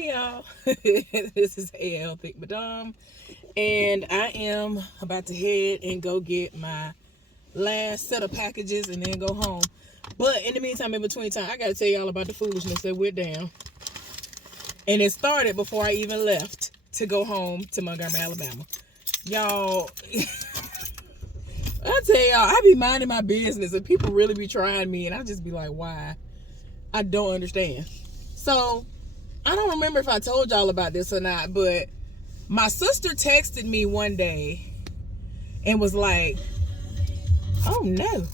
Hey y'all, this is AL Thick Madame, and I am about to head and go get my last set of packages and then go home. But in the meantime, in between time, I gotta tell y'all about the foolishness that went down. And it started before I even left to go home to Montgomery, Alabama. Y'all, I tell y'all, I be minding my business and people really be trying me and I just be like, why? I don't understand. So, I don't remember if I told y'all about this or not, but my sister texted me one day and was like, oh no.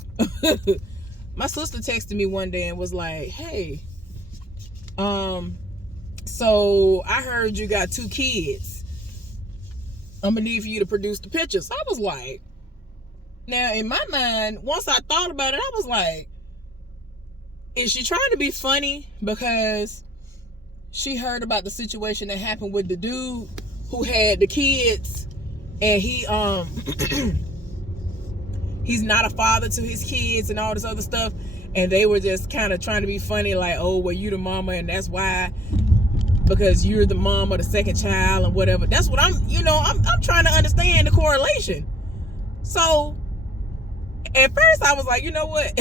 My sister texted me one day and was like, hey, so I heard you got 2 kids. I'm gonna need for you to produce the pictures. I was like, now in my mind, once I thought about it, I was like, is she trying to be funny because she heard about the situation that happened with the dude who had the kids and he's not a father to his kids and all this other stuff, and they were just kind of trying to be funny like, oh, well, you the mama and that's why, because you're the mom of the second child and whatever. That's what I'm trying to understand the correlation. So at first I was like, you know what?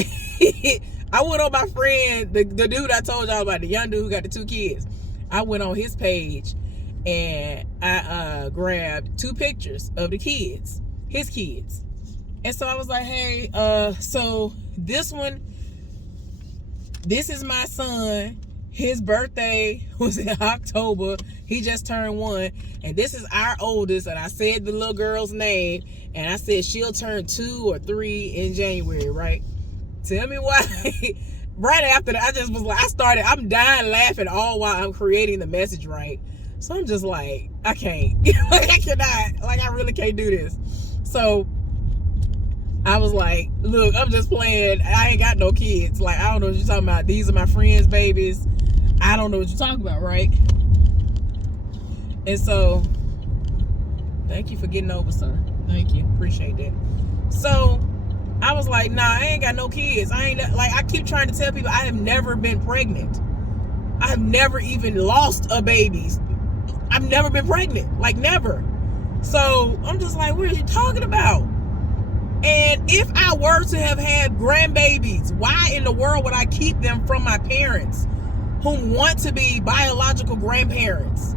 I went on my friend, the dude I told y'all about, the young dude who got the 2 kids. I went on his page and I grabbed 2 pictures of the kids, his kids. And so I was like, hey, so this is my son. His birthday was in October. He just turned 1. And this is our oldest. And I said the little girl's name. And I said she'll turn 2 or 3 in January, right? Tell me why. Right after that, I just was like, I'm dying laughing all while I'm creating the message, right? So I'm just like, I can't. Like, I cannot. Like, I really can't do this. So I was like, look, I'm just playing. I ain't got no kids. Like, I don't know what you're talking about. These are my friends' babies. I don't know what you're talking about, right? And so, thank you for getting over, sir. Thank you. Appreciate that. So I was like, nah, I ain't got no kids. I keep trying to tell people I have never been pregnant. I have never even lost a baby. I've never been pregnant. Like, never. So I'm just like, what are you talking about? And if I were to have had grandbabies, why in the world would I keep them from my parents who want to be biological grandparents?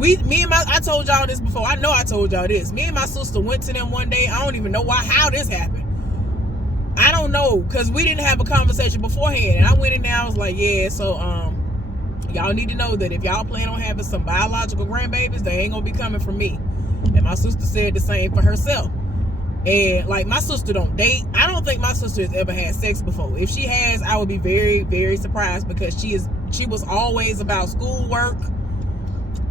I told y'all this before. I know I told y'all this. Me and my sister went to them one day. I don't even know how this happened. I don't know, because we didn't have a conversation beforehand. And I went in there, I was like, yeah, so y'all need to know that if y'all plan on having some biological grandbabies, they ain't gonna be coming from me. And my sister said the same for herself. And like, my sister don't date. I don't think my sister has ever had sex before. If she has, I would be very, very surprised, because she was always about schoolwork.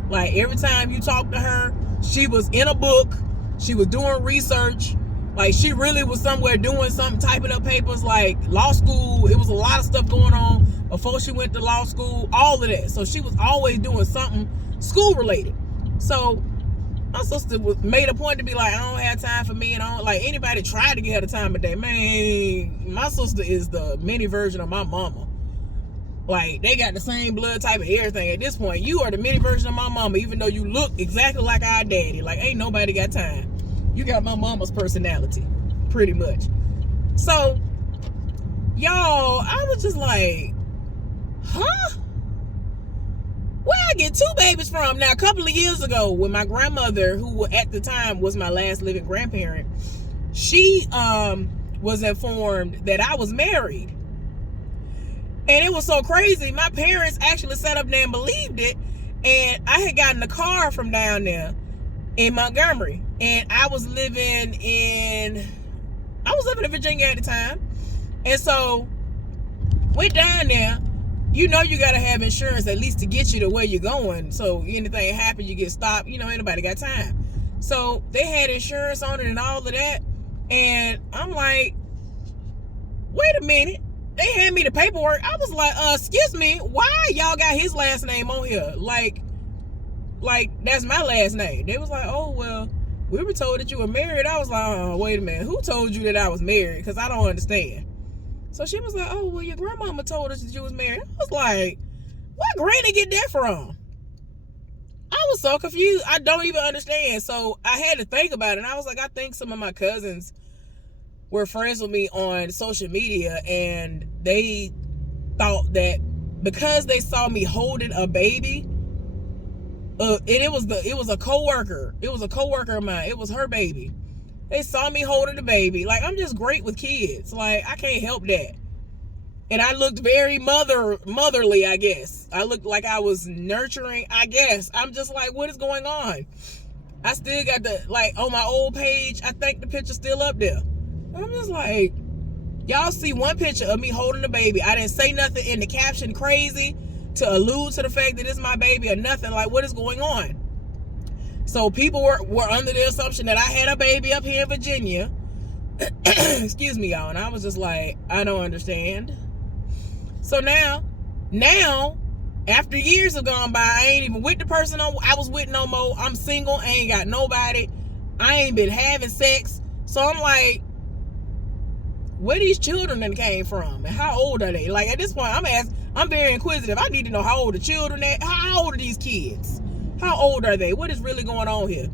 Like, every time you talk to her, she was in a book, she was doing research. Like, she really was somewhere doing something, typing up papers, like law school. It was a lot of stuff going on before she went to law school, all of that. So she was always doing something school related. So my sister made a point to be like, I don't have time for me, and I don't like anybody tried to get her the time of day. Man, my sister is the mini version of my mama. Like, they got the same blood type and everything. At this point, you are the mini version of my mama, even though you look exactly like our daddy. Like, ain't nobody got time. You got my mama's personality, pretty much. So, y'all, I was just like, huh? Where I get 2 babies from? Now, a couple of years ago, when my grandmother, who at the time was my last living grandparent, she was informed that I was married. And it was so crazy. My parents actually sat up there and believed it. And I had gotten a car from down there in Montgomery. And I was living in Virginia at the time. And so, went down there. You know you got to have insurance at least to get you to where you're going. So, anything happens, you get stopped. You know, ain't nobody got time. So, they had insurance on it and all of that. And I'm like, wait a minute. They hand me the paperwork. I was like, excuse me, why y'all got his last name on here? Like that's my last name. They was like, oh, well, we were told that you were married. I was like, oh, wait a minute. Who told you that I was married? Because I don't understand. So she was like, oh, well, your grandmama told us that you was married. I was like, where Granny get that from? was so confused. I don't even understand. So I had to think about it. And I was like, I think some of my cousins were friends with me on social media, and they thought that because they saw me holding a baby, and it was a coworker. It was a coworker of mine. It was her baby. They saw me holding the baby. Like, I'm just great with kids. Like, I can't help that. And I looked very motherly, I guess. I looked like I was nurturing, I guess. I'm just like, what is going on? I still got on my old page, I think the picture's still up there. I'm just like, y'all see one picture of me holding the baby. I didn't say nothing in the caption crazy to allude to the fact that it's my baby or nothing. Like, what is going on? So people were under the assumption that I had a baby up here in Virginia. Excuse me, y'all. And I was just like, I don't understand. So now, after years have gone by, I ain't even with the person I was with no more. I'm single. I ain't got nobody. I ain't been having sex. So I'm like, where these children then came from? And how old are they? Like, at this point, I'm very inquisitive. I need to know how old the children are. How old are these kids? How old are they? What is really going on here?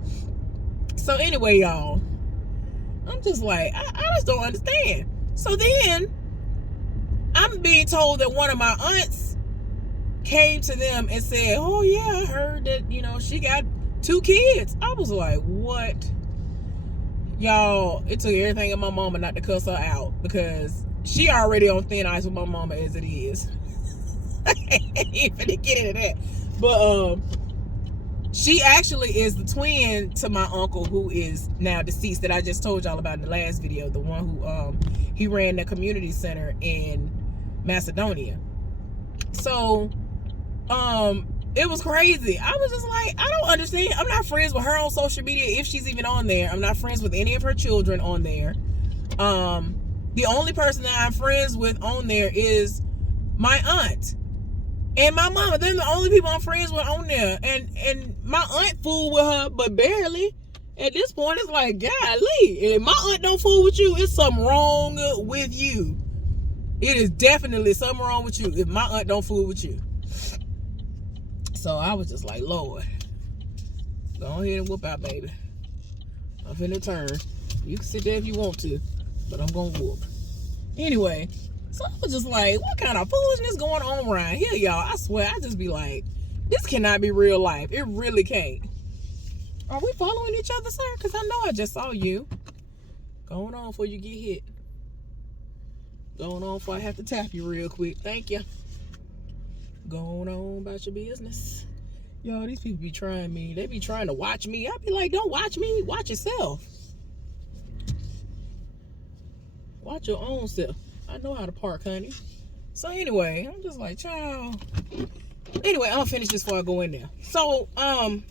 So anyway, y'all, I'm just like, I just don't understand. So then I'm being told that one of my aunts came to them and said, oh yeah, I heard that, she got 2 kids. I was like, what? Y'all, it took everything in my mama not to cuss her out, because she already on thin ice with my mama as it is. I ain't even get into that. But she actually is the twin to my uncle, who is now deceased, that I just told y'all about in the last video. The one who he ran the community center in Macedonia. So it was crazy. I was just like, I don't understand. I'm not friends with her on social media, if she's even on there. I'm not friends with any of her children on there. The only person that I'm friends with on there is my aunt and my mama. They're the only people I'm friends with on there. And my aunt fooled with her, but barely. At this point, it's like, golly, if my aunt don't fool with you, it's something wrong with you. It is definitely something wrong with you if my aunt don't fool with you. So I was just like, Lord, go ahead and whoop out, baby. I'm finna turn. You can sit there if you want to, but I'm gonna whoop. Anyway, so I was just like, what kind of foolishness going on around here, y'all? I swear, I just be like, this cannot be real life. It really can't. Are we following each other, sir? Because I know I just saw you. Going on before you get hit. Going on before I have to tap you real quick. Thank you. Going on about your business. Yo, these people be trying me. They be trying to watch me. I be like, don't watch me. Watch yourself. Watch your own self. I know how to park, honey. So anyway, I'm just like, child. Anyway, I'm gonna finish this before I go in there. So, oh,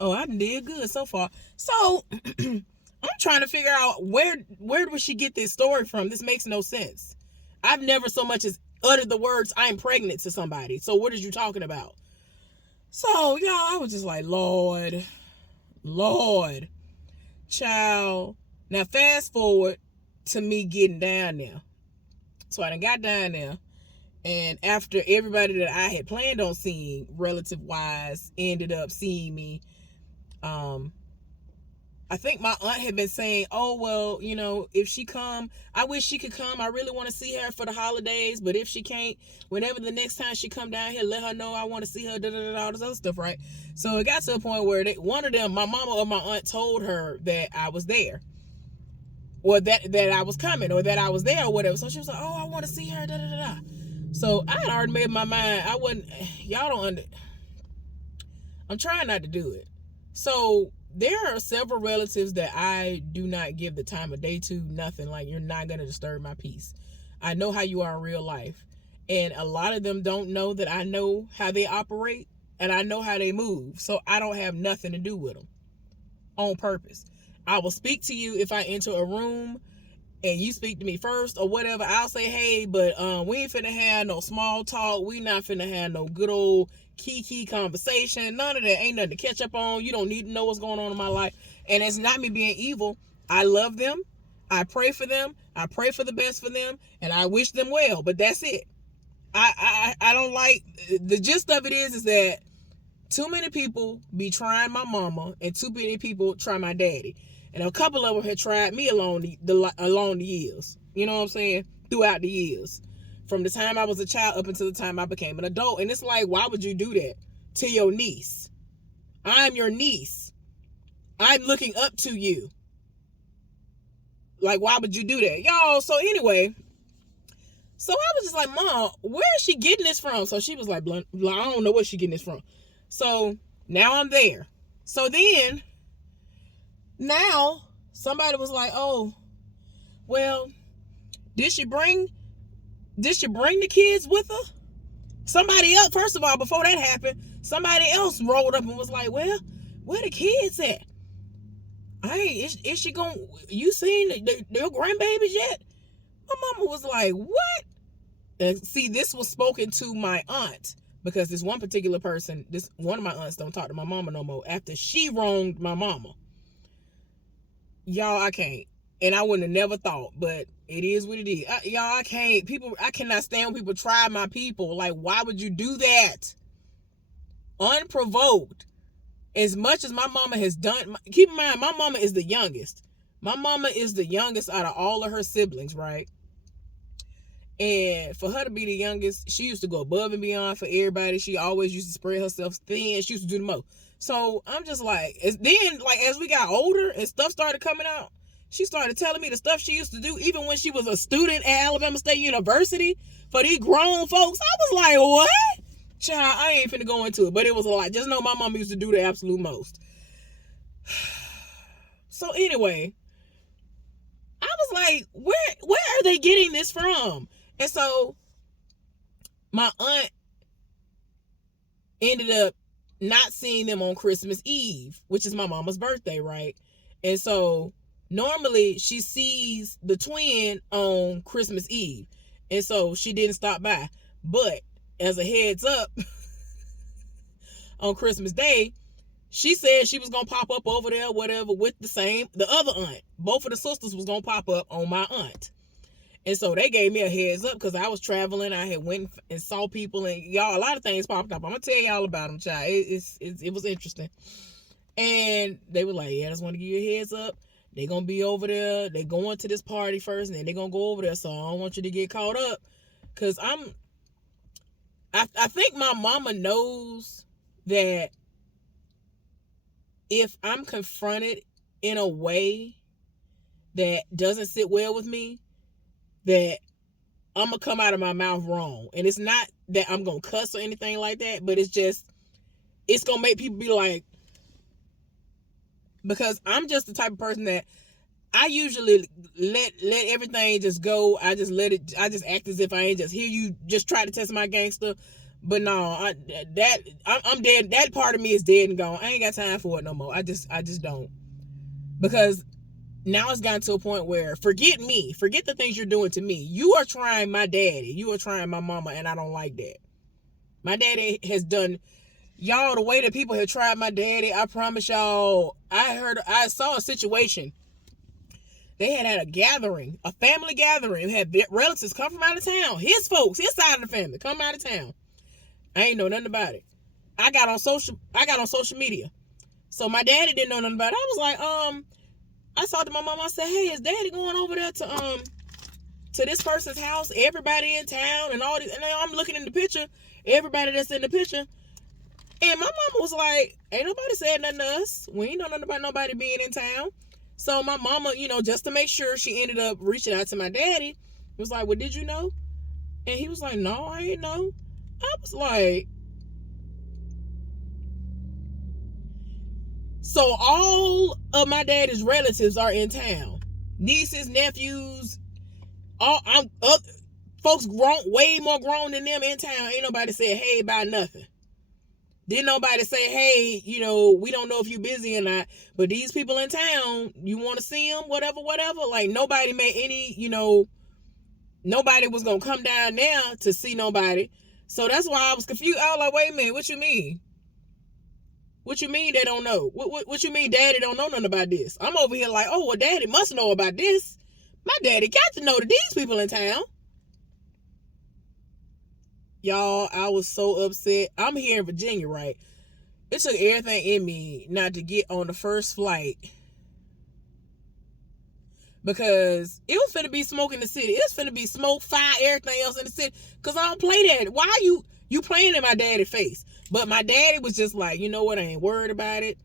I did good so far. So, I'm trying to figure out where would she get this story from? This makes no sense. I've never so much as uttered the words, I'm pregnant, to somebody. So what are you talking about? So, y'all, I was just like, Lord, child. Now, fast forward to me getting down there. So I done got down there, and after everybody that I had planned on seeing, relative-wise, ended up seeing me, I think my aunt had been saying, oh, well, if she come, I wish she could come. I really want to see her for the holidays, but if she can't, whenever the next time she come down here, let her know I want to see her, all this other stuff, right? So it got to a point where one of them, my mama or my aunt, told her that I was there, or that I was coming, or that I was there, or whatever. So she was like, oh, I want to see her, So I had already made my mind. I'm trying not to do it. So there are several relatives that I do not give the time of day to, nothing. Like, you're not going to disturb my peace. I know how you are in real life. And a lot of them don't know that I know how they operate, and I know how they move. So I don't have nothing to do with them on purpose. I will speak to you if I enter a room and you speak to me first or whatever. I'll say, hey, but we ain't finna have no small talk. We not finna have no good old kiki conversation. None of that. Ain't nothing to catch up on. You don't need to know what's going on in my life. And it's not me being evil. I love them. I pray for them. I pray for the best for them, and I wish them well. But that's it. I don't like, the gist of it is that Too many people be trying my mama, and too many people try my daddy. And a couple of them had tried me along the years. You know what I'm saying? Throughout the years. From the time I was a child up until the time I became an adult. And it's like, why would you do that to your niece? I'm your niece. I'm looking up to you. Like, why would you do that? Y'all, so anyway, so I was just like, Mom, where is she getting this from? So she was like, I don't know where she getting this from. So now I'm there. So then, now somebody was like, oh, well, did she bring the kids with her? Somebody else, first of all, before that happened, somebody else rolled up and was like, well, where the kids at? Hey, is she going, you seen their grandbabies yet? My mama was like, what? And see, this was spoken to my aunt, because this one particular person, one of my aunts don't talk to my mama no more after she wronged my mama. Y'all, I can't. And I wouldn't have never thought, but it is what it is. Y'all, I can't. I cannot stand when people try my people. Like, why would you do that? Unprovoked. As much as my mama has done, keep in mind, my mama is the youngest. My mama is the youngest out of all of her siblings, right? And for her to be the youngest, she used to go above and beyond for everybody. She always used to spread herself thin. She used to do the most. So I'm just like, as we got older and stuff started coming out, she started telling me the stuff she used to do, even when she was a student at Alabama State University for these grown folks. I was like, what? Child, I ain't finna go into it, but it was a lot. Just know my mama used to do the absolute most. So anyway, I was like, where are they getting this from? And so my aunt ended up not seeing them on Christmas Eve, which is my mama's birthday, right? And so normally she sees the twin on Christmas Eve. And so she didn't stop by. But as a heads up, on Christmas Day, she said she was going to pop up over there, whatever, with the other aunt. Both of the sisters was going to pop up on my aunt. And so they gave me a heads up because I was traveling. I had went and saw people, and y'all, a lot of things popped up. I'm going to tell y'all about them, child. It was interesting. And they were like, yeah, I just want to give you a heads up. They're going to be over there. They're going to this party first, and then they're going to go over there. So I don't want you to get caught up. Because I think my mama knows that if I'm confronted in a way that doesn't sit well with me, that I'm going to come out of my mouth wrong. And it's not that I'm going to cuss or anything like that, but it's going to make people be like, because I'm just the type of person that I usually let everything just go. I just act as if I ain't just hear you just try to test my gangster. But no, I'm dead. That part of me is dead and gone. I ain't got time for it no more. I just don't. Because now it's gotten to a point where forget me. Forget the things you're doing to me. You are trying my daddy. You are trying my mama, and I don't like that. My daddy has done, y'all, the way that people have tried my daddy, I promise y'all, I saw a situation. They had a gathering, a family gathering, had relatives come from out of town. His folks, his side of the family, come out of town. I ain't know nothing about it. I got on social media. So my daddy didn't know nothing about it. I was like, I saw to my mom, I said, hey, is daddy going over there to this person's house? Everybody in town and all this. And I'm looking in the picture, everybody that's in the picture. And my mama was like, ain't nobody said nothing to us. We ain't know nothing about nobody being in town. So my mama, just to make sure, she ended up reaching out to my daddy. Was like, well, did you know? And he was like, no, I ain't know. I was like, so all of my daddy's relatives are in town. Nieces, nephews, folks way more grown than them in town. Ain't nobody said hey about nothing. Didn't nobody say, hey, we don't know if you busy or not, but these people in town, you want to see them, whatever. Like, nobody made any, nobody was going to come down there to see nobody. So that's why I was confused. I was like, wait a minute, what you mean? What you mean they don't know? What you mean daddy don't know nothing about this? I'm over here like, oh, well, daddy must know about this. My daddy got to know that these people in town. Y'all, I was so upset. I'm here in Virginia, right? it took everything in me not to get on the first flight, because it was finna be smoke in the city. It was finna be smoke, fire, everything else in the city. Because I don't play that. Why are you playing in my daddy's face? But my daddy was just like, you know what? I ain't worried about it.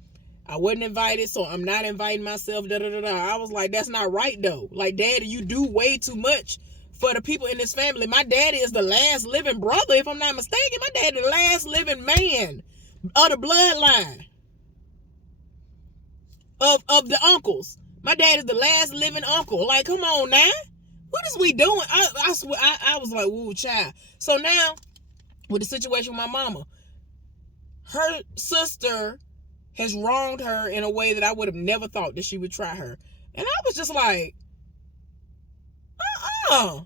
I wasn't invited, so I'm not inviting myself. Da da da da. I was like, that's not right though. Like, daddy, you do way too much for the people in this family. My daddy is the last living brother, if I'm not mistaken. My daddy, the last living man of the bloodline of the uncles. My dad is the last living uncle. Like, come on now. What is we doing? I swear, I was like, ooh, child. So now, with the situation with my mama, her sister has wronged her in a way that I would have never thought that she would try her. And I was just like, I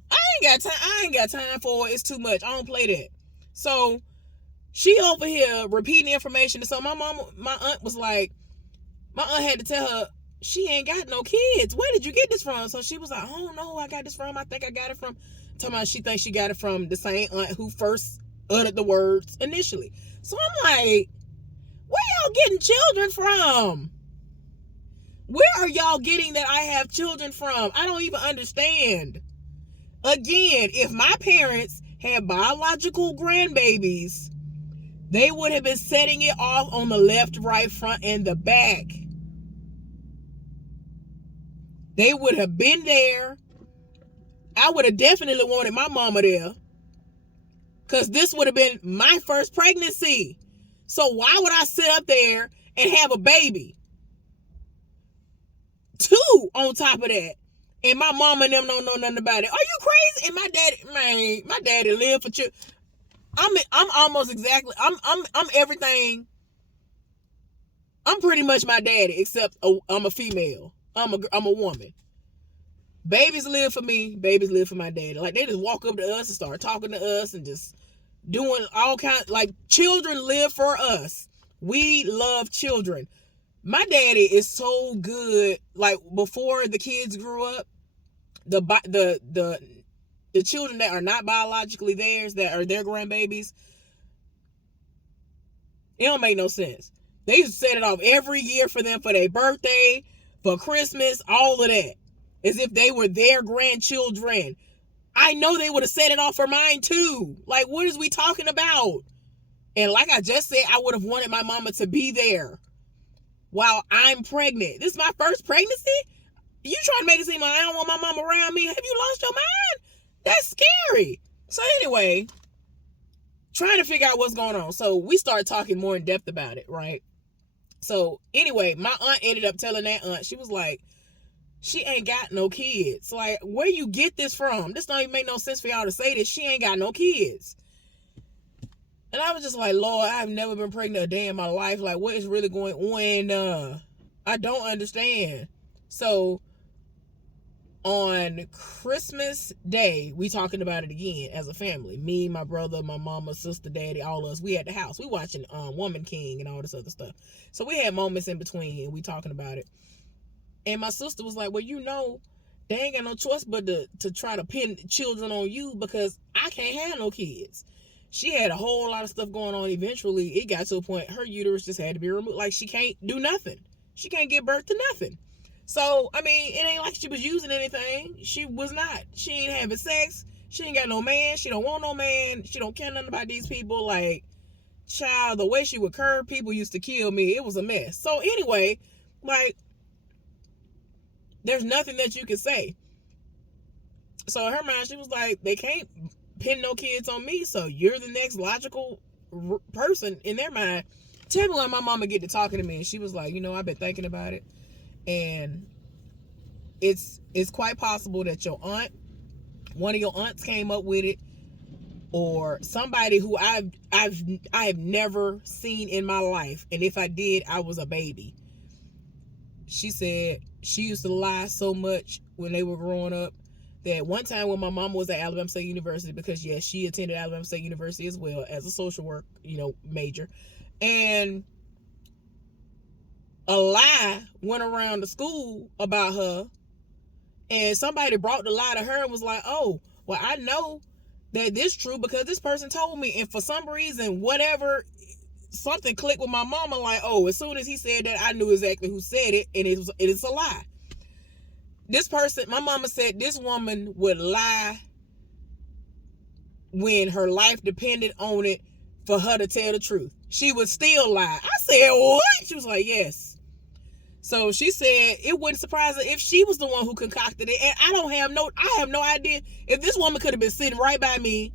ain't got time for it. It's too much. I don't play that. So she over here repeating information. And so my aunt was like, my aunt had to tell her, she ain't got no kids. Where did you get this from? So she was like, I don't know who I got this from. I think I got it from, talking about she thinks she got it from the same aunt who first uttered the words initially. So I'm like, where y'all getting children from? Where are y'all getting that I have children from? I don't even understand. Again, if my parents had biological grandbabies, they would have been setting it off on the left, right, front, and the back. They would have been there. I would have definitely wanted my mama there, because this would have been my first pregnancy. So why would I sit up there and have a baby? 2 on top of that. And my mama and them don't know nothing about it. Are you crazy? And my daddy lived for children. I'm almost exactly, I'm everything. I'm pretty much my daddy, except I'm a female. I'm a woman. Babies live for me. Babies live for my daddy. Like, they just walk up to us and start talking to us and just doing all kinds. Like, children live for us. We love children. My daddy is so good. Like, before the kids grew up, the children that are not biologically theirs, that are their grandbabies, it don't make no sense. They used to set it off every year for them, for their birthday, for Christmas, all of that, as if they were their grandchildren. I know they would have set it off for mine too. Like, what is we talking about? And like I just said, I would have wanted my mama to be there while I'm pregnant. This is my first pregnancy? You trying to make it seem like I don't want my mama around me? Have you lost your mind? That's scary. So anyway, trying to figure out what's going on. So we started talking more in depth about it, right? So anyway, my aunt ended up telling that aunt, she was like, she ain't got no kids. Like, where you get this from? This don't even make no sense for y'all to say this. She ain't got no kids. And I was just like, Lord, I've never been pregnant a day in my life. Like, what is really going on? I don't understand. So on Christmas Day, we talking about it again as a family. Me, my brother, my mama, sister, daddy, all of us. We at the house. We watching Woman King and all this other stuff. So we had moments in between and we talking about it. And my sister was like, well, you know, they ain't got no choice but to try to pin children on you, because I can't have no kids. She had a whole lot of stuff going on. Eventually, it got to a point her uterus just had to be removed. Like, she can't do nothing. She can't give birth to nothing. So, I mean, it ain't like she was using anything. She was not. She ain't having sex. She ain't got no man. She don't want no man. She don't care nothing about these people. Like, child, the way she would curve people used to kill me. It was a mess. So, anyway, like, there's nothing that you can say. So, in her mind, she was like, they can't pin no kids on me, so you're the next logical person in their mind. Tell me when my mama get to talking to me, and she was like, you know, I've been thinking about it. And it's quite possible that your aunt, one of your aunts came up with it, or somebody who I have never seen in my life, and if I did, I was a baby. She said she used to lie so much when they were growing up that one time when my mama was at Alabama State University, because yes, she attended Alabama State University as well as a social work, major, and a lie went around the school about her, and somebody brought the lie to her and was like, oh, well, I know that this is true because this person told me. And for some reason, whatever something clicked with my mama, like, oh, as soon as he said that, I knew exactly who said it, and it is a lie. This person, my mama said this woman would lie when her life depended on it for her to tell the truth. She would still lie. I said, what? She was like, yes. So she said it wouldn't surprise her if she was the one who concocted it. And I have no idea. If this woman could have been sitting right by me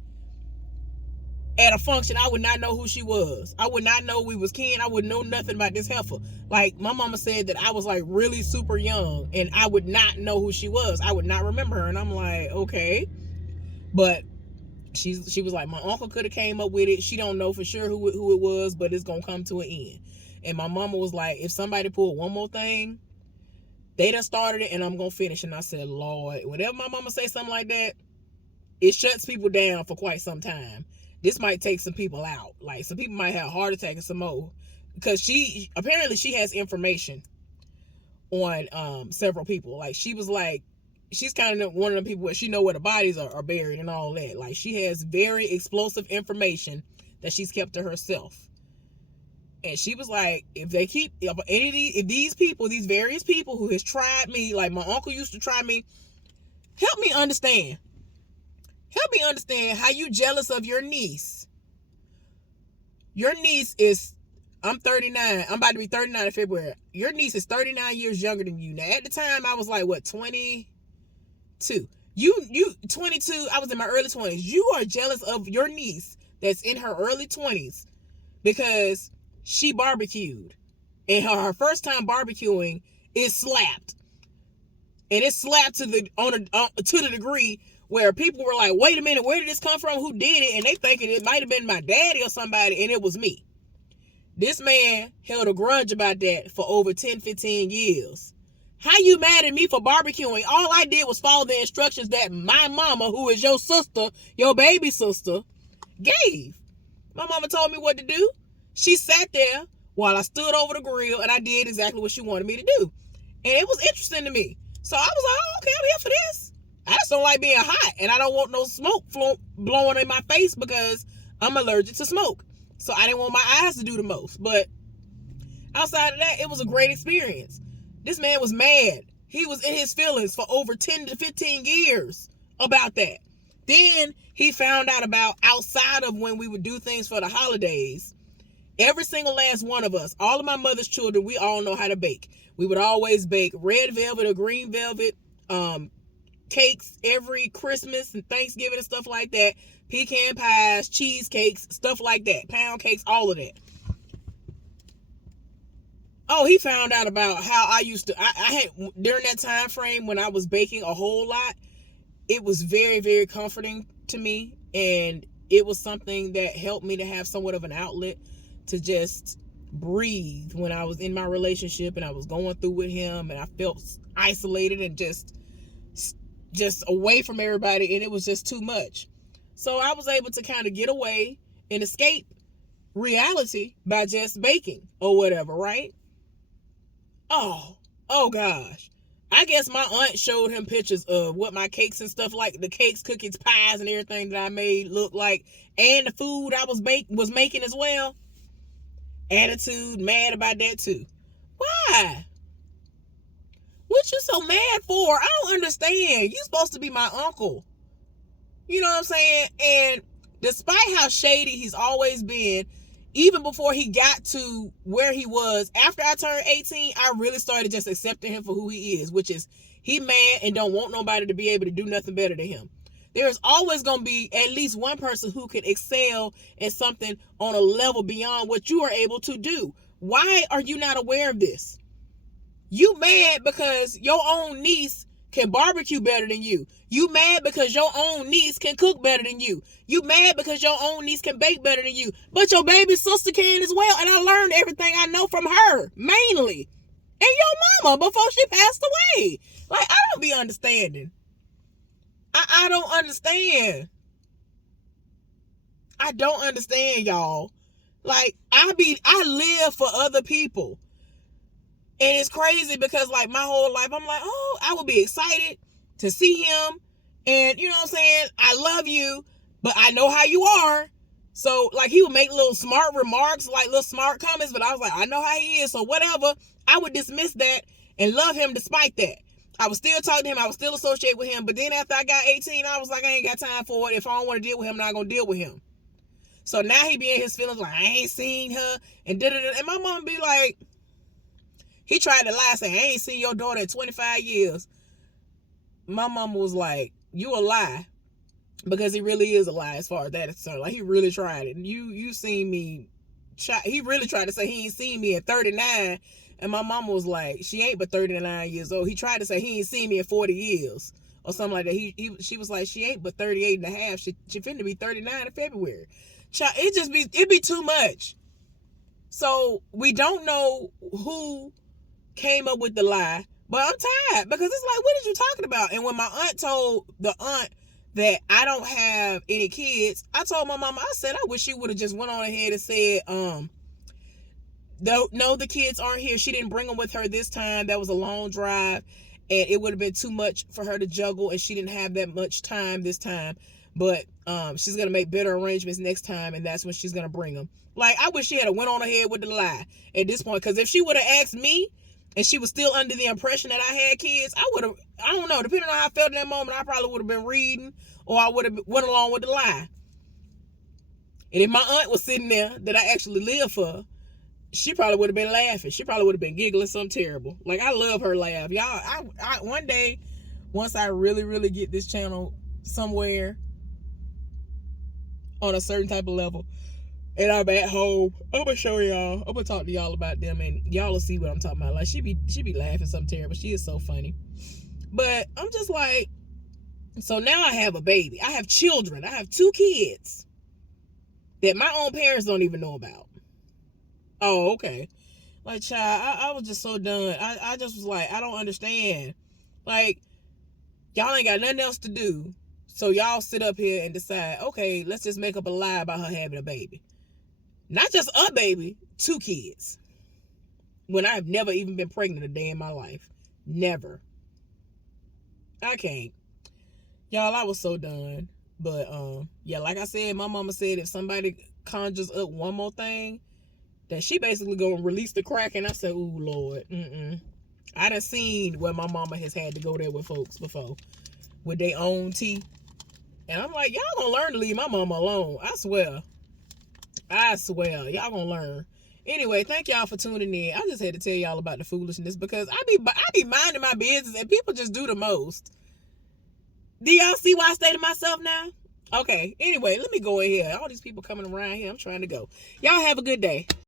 at a function, I would not know who she was. I would not know we was kin. I would know nothing about this heifer. Like, my mama said that I was like really super young and I would not know who she was. I would not remember her. And I'm like, okay. But she was like, my uncle could have came up with it. She don't know for sure who it was, but it's gonna come to an end. And my mama was like, if somebody pulled one more thing, they done started it and I'm gonna finish. And I said, Lord, whenever my mama say something like that, it shuts people down for quite some time. This might take some people out. Like, some people might have a heart attack and some more. Because she has information on several people. Like, she was like, she's kind of one of the people where she know where the bodies are buried and all that. Like, she has very explosive information that she's kept to herself. And she was like, if these people, these various people who has tried me, like my uncle used to try me, help me understand how you jealous of your niece. Your niece is, I'm 39. I'm about to be 39 in February. Your niece is 39 years younger than you. Now, at the time, I was like, what, 22? You 22, I was in my early 20s. You are jealous of your niece that's in her early 20s because she barbecued. And her first time barbecuing is slapped. And it's slapped to the degree where people were like, wait a minute, where did this come from? Who did it? And they thinking it might have been my daddy or somebody, and it was me. This man held a grudge about that for over 10, 15 years. How you mad at me for barbecuing? All I did was follow the instructions that my mama, who is your sister, your baby sister, gave. My mama told me what to do. She sat there while I stood over the grill, and I did exactly what she wanted me to do. And it was interesting to me. So I was like, oh, okay, I'm here for this. I just don't like being hot, and I don't want no smoke blowing in my face because I'm allergic to smoke. So I didn't want my eyes to do the most. But outside of that, it was a great experience. This man was mad. He was in his feelings for over 10 to 15 years about that. Then he found out about, outside of when we would do things for the holidays, every single last one of us, all of my mother's children, we all know how to bake. We would always bake red velvet or green velvet cakes every Christmas and Thanksgiving and stuff like that. Pecan pies, cheesecakes, stuff like that. Pound cakes, all of that. Oh, he found out about how I used to, I had, during that time frame when I was baking a whole lot, it was very, very comforting to me. And it was something that helped me to have somewhat of an outlet to just breathe when I was in my relationship and I was going through with him and I felt isolated and just away from everybody, and it was just too much. So I was able to kind of get away and escape reality by just baking or whatever, right? Oh gosh. I guess my aunt showed him pictures of what my cakes and stuff, like the cakes, cookies, pies, and everything that I made look like, and the food I was making as well. Attitude, mad about that too. Why? What you so mad for? I don't understand. You supposed to be my uncle. You know what I'm saying? And despite how shady he's always been, even before he got to where he was, after I turned 18, I really started just accepting him for who he is, which is he mad and don't want nobody to be able to do nothing better than him. There's always going to be at least one person who can excel in something on a level beyond what you are able to do. Why are you not aware of this? You mad because your own niece can barbecue better than you. You mad because your own niece can cook better than you. You mad because your own niece can bake better than you. But your baby sister can as well. And I learned everything I know from her, mainly. And your mama before she passed away. Like, I don't be understanding. I don't understand. I don't understand, y'all. Like, I live for other people. And it's crazy because, like, my whole life, I'm like, oh, I would be excited to see him. And, you know what I'm saying? I love you, but I know how you are. So, like, he would make little smart remarks, like little smart comments, but I was like, I know how he is, so whatever. I would dismiss that and love him despite that. I would still talk to him. I would still associate with him. But then after I got 18, I was like, I ain't got time for it. If I don't want to deal with him, I'm not going to deal with him. So now he be in his feelings like, I ain't seen her. And da-da-da. And my mom be like, he tried to lie, saying, I ain't seen your daughter in 25 years. My mom was like, you a lie. Because he really is a lie as far as that is concerned. Like, he really tried it. You seen me. He really tried to say he ain't seen me at 39. And my mama was like, she ain't but 39 years old. He tried to say he ain't seen me in 40 years. Or something like that. She was like, she ain't but 38 and a half. She finna be 39 in February. It be too much. So we don't know who came up with the lie. But I'm tired. Because it's like, what are you talking about? And when my aunt told the aunt that I don't have any kids, I told my mama, I said, I wish she would have just went on ahead and said, no, the kids aren't here. She didn't bring them with her this time. That was a long drive, and it would have been too much for her to juggle, and she didn't have that much time this time. But she's gonna make better arrangements next time, and that's when she's gonna bring them. Like, I wish she had went on ahead with the lie at this point, because if she would have asked me, and she was still under the impression that I had kids, I would have, I don't know, depending on how I felt in that moment, I probably would have been reading, or I would have went along with the lie. And if my aunt was sitting there that I actually lived for, she probably would have been laughing. She probably would have been giggling something terrible. Like, I love her laugh. Y'all, I one day, once I really, really get this channel somewhere on a certain type of level, and I'm at home, I'm gonna show y'all. I'm gonna talk to y'all about them, and y'all will see what I'm talking about. Like, she be laughing something terrible. She is so funny. But I'm just like, so now I have a baby. I have children. I have 2 kids that my own parents don't even know about. Oh, okay. Like, child, I was just so done. I just was like, I don't understand. Like, y'all ain't got nothing else to do. So y'all sit up here and decide, okay, let's just make up a lie about her having a baby. Not just a baby, 2 kids. When I've never even been pregnant a day in my life. Never. I can't. Y'all, I was so done. But, yeah, like I said, my mama said if somebody conjures up one more thing, that she basically gonna release the crack. And I said, ooh, Lord, I done seen where my mama has had to go there with folks before, with their own tea. And I'm like, y'all gonna learn to leave my mama alone. I swear. Y'all gonna learn. Anyway, thank y'all for tuning in. I just had to tell y'all about the foolishness, because I be minding my business and people just do the most. Do y'all see why I stay to myself now? Okay, anyway, let me go ahead. All these people coming around here, I'm trying to go. Y'all have a good day.